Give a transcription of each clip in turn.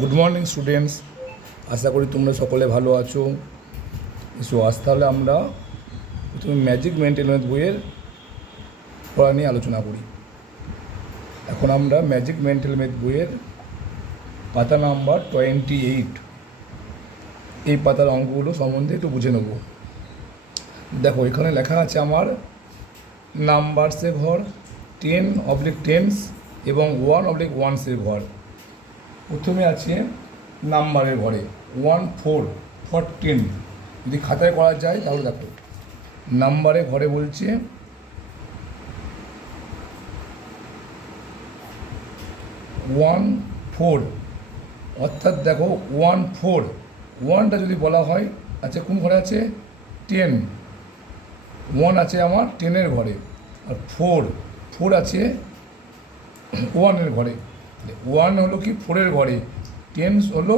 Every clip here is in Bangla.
গুড মর্নিং স্টুডেন্টস, আশা করি তোমরা সকলে ভালো আছো। এসো আজ তাহলে আমরা প্রথমে ম্যাজিক মেন্টাল ম্যাথ বইয়ের পড়া নিয়ে আলোচনা করি। এখন আমরা ম্যাজিক মেন্টাল ম্যাথ বইয়ের পাতা নাম্বার 28 এই পাতার অঙ্কগুলো সম্বন্ধে একটু বুঝে নেব। দেখো এখানে লেখা আছে আমার নাম্বারসের ঘর 10/10 এবং 1/1 ঘর। প্রথমে আছে নাম্বারের ঘরে 1 4 10। যদি খাতায় করা যায় তাহলে দেখো নাম্বারের ঘরে বলছে 1 4, অর্থাৎ দেখো 1 4 1টা যদি বলা হয়, আচ্ছা কোন ঘরে আছে 10, 1 আছে আমার 10-এর ঘরে, আর 4 আছে 1-এর ঘরে। 1 হলো কি 4-এর ঘরে, 10 হলো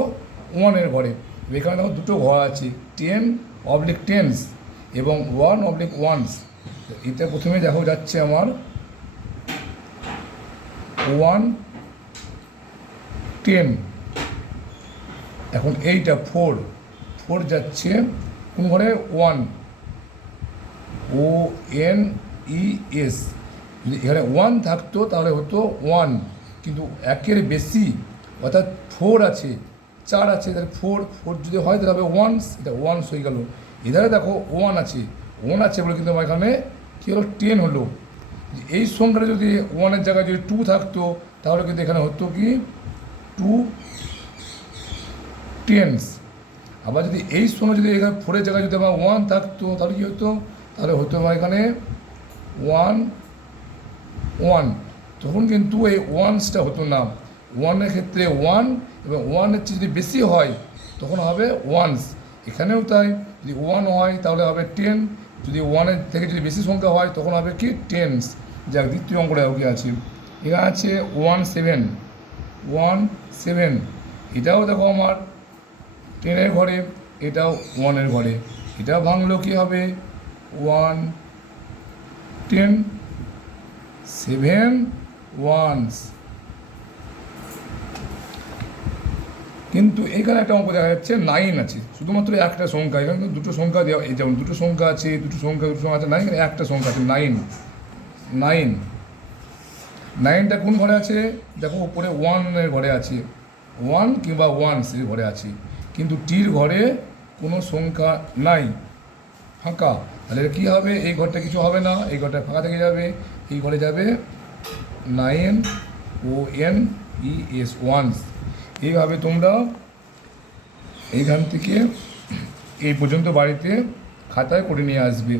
1-এর ঘরে। এখানে দেখো দুটো ঘর আছে 10/10 এবং 1/1। এটা প্রথমে দেখো যাচ্ছে আমার 1 10, এখন এইটা 4 যাচ্ছে কোন ঘরে 1, ONES। যদি এখানে 1 থাকতো তাহলে হতো 1, কিন্তু একের বেশি অর্থাৎ 4 আছে 4 আছে, তাহলে 4 যদি হয় তাহলে হবে 1, এটা 1 হয়ে গেল। এধারে দেখো 1 আছে বলে কিন্তু আমার এখানে কী হলো 10 হলো। এই সংখ্যাটা যদি 1-এর জায়গায় যদি 2 থাকতো তাহলে কিন্তু এখানে হতো কি 2 10। আবার যদি এই সময় যদি এখানে 4-এর জায়গায় যদি আমার 1 থাকতো তাহলে কী হতো, তাহলে হতো আমার এখানে 1 1, তখন কিন্তু এই 1টা হতো না। 1-এর ক্ষেত্রে 1 এবং 1-এর চেয়ে যদি বেশি হয় তখন হবে 1s। এখানেও তাই, যদি 1 হয় তাহলে হবে 10, যদি 1-এর থেকে যদি বেশি সংখ্যা হয় তখন হবে কি 10s। যাক, দ্বিতীয় অঙ্কটা কি আছে, এখানে আছে 1 7, এটাও দেখো আমার 10-এর ঘরে, এটাও 1-এর ঘরে। এটা ভাঙলো কি হবে 1 10 7 1s। কিন্তু এখানে একটা অঙ্ক দেখা যাচ্ছে 9 আছে, শুধুমাত্র একটা সংখ্যা। এখানে কিন্তু দুটো সংখ্যা দেওয়া, এই যেমন দুটো সংখ্যা আছে, দুটো সংখ্যা আছে, 9 এখানে একটা সংখ্যা আছে 9। 9টা কোন ঘরে আছে, দেখো উপরে 1-এর ঘরে আছে, 1 কিংবা 1s এর ঘরে আছে, কিন্তু টির ঘরে কোনো সংখ্যা নাই, ফাঁকা। তাহলে কী হবে, এই ঘরটা কিছু হবে না, এই ঘরটা ফাঁকা থেকে যাবে, এই ঘরে যাবে 9 ONES 1s। এইভাবে তোমরা এইখান থেকে এই পর্যন্ত বাড়িতে খাতায় করে নিয়ে আসবে।